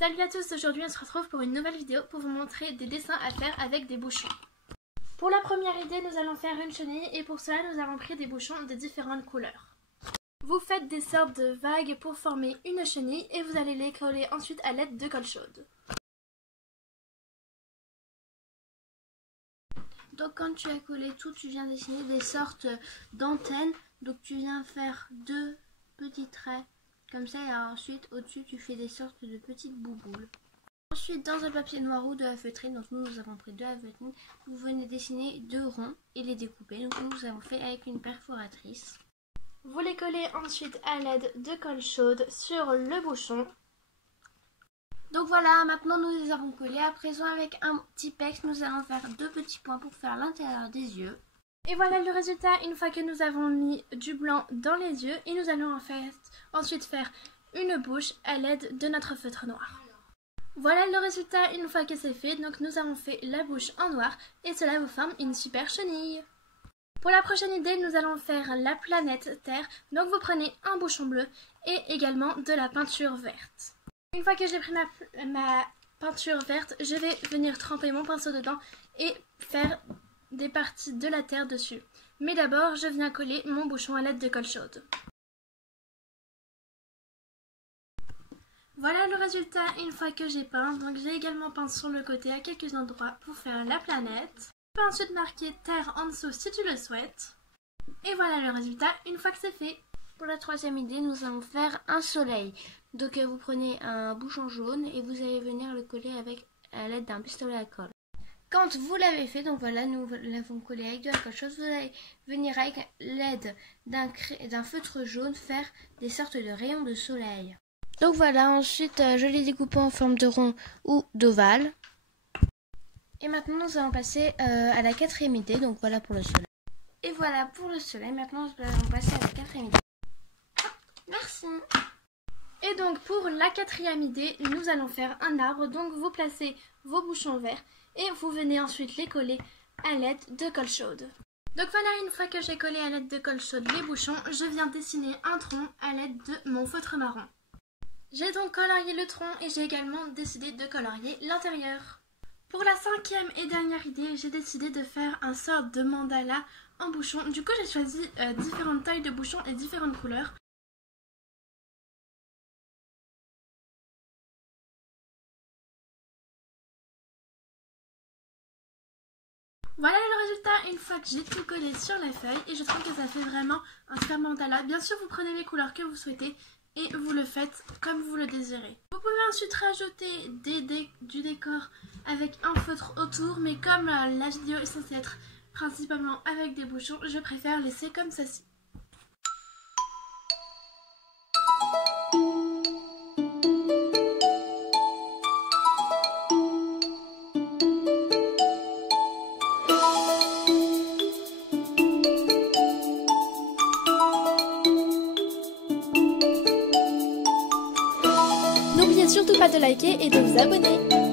Salut à tous, aujourd'hui on se retrouve pour une nouvelle vidéo pour vous montrer des dessins à faire avec des bouchons. Pour la première idée, nous allons faire une chenille et pour cela nous avons pris des bouchons de différentes couleurs. Vous faites des sortes de vagues pour former une chenille et vous allez les coller ensuite à l'aide de colle chaude. Donc quand tu as collé tout, tu viens dessiner des sortes d'antennes. Donc tu viens faire deux petits traits comme ça et ensuite au-dessus tu fais des sortes de petites bouboules. Ensuite dans un papier noir ou de la feutrine, donc nous avons pris de la feutrine, vous venez dessiner deux ronds et les découper. Donc nous avons fait avec une perforatrice. Vous les collez ensuite à l'aide de colle chaude sur le bouchon. Donc voilà, maintenant nous les avons collés. À présent avec un petit pex, nous allons faire deux petits points pour faire l'intérieur des yeux. Et voilà le résultat une fois que nous avons mis du blanc dans les yeux et nous allons ensuite faire une bouche à l'aide de notre feutre noir. Voilà le résultat une fois que c'est fait, donc nous avons fait la bouche en noir et cela vous forme une super chenille. Pour la prochaine idée, nous allons faire la planète Terre, donc vous prenez un bouchon bleu et également de la peinture verte. Une fois que j'ai pris ma peinture verte, je vais venir tremper mon pinceau dedans et faire des parties de la terre dessus. Mais d'abord, je viens coller mon bouchon à l'aide de colle chaude. Voilà le résultat une fois que j'ai peint. Donc j'ai également peint sur le côté à quelques endroits pour faire la planète. Tu peux ensuite marquer Terre en dessous si tu le souhaites. Et voilà le résultat une fois que c'est fait. Pour la troisième idée, nous allons faire un soleil. Donc vous prenez un bouchon jaune et vous allez venir le coller à l'aide d'un pistolet à colle. Quand vous l'avez fait, donc voilà, nous l'avons collé avec de la colle chaude, vous allez venir avec l'aide d'un feutre jaune faire des sortes de rayons de soleil. Donc voilà, ensuite je les découpe en forme de rond ou d'ovale. Et maintenant nous allons passer à la quatrième idée, donc voilà pour le soleil. Et voilà pour le soleil, maintenant nous allons passer à la quatrième idée. Merci. Et donc pour la quatrième idée, nous allons faire un arbre. Donc vous placez vos bouchons verts et vous venez ensuite les coller à l'aide de colle chaude. Donc voilà, une fois que j'ai collé à l'aide de colle chaude les bouchons, je viens dessiner un tronc à l'aide de mon feutre marron. J'ai donc colorié le tronc et j'ai également décidé de colorier l'intérieur. Pour la cinquième et dernière idée, j'ai décidé de faire un sort de mandala en bouchon. Du coup, j'ai choisi différentes tailles de bouchons et différentes couleurs. Voilà le résultat une fois que j'ai tout collé sur la feuille et je trouve que ça fait vraiment un super mandala. Bien sûr, vous prenez les couleurs que vous souhaitez et vous le faites comme vous le désirez. Vous pouvez ensuite rajouter du décor avec un feutre autour, mais comme la vidéo est censée être principalement avec des bouchons, je préfère laisser comme ceci. N'oubliez surtout pas de liker et de vous abonner.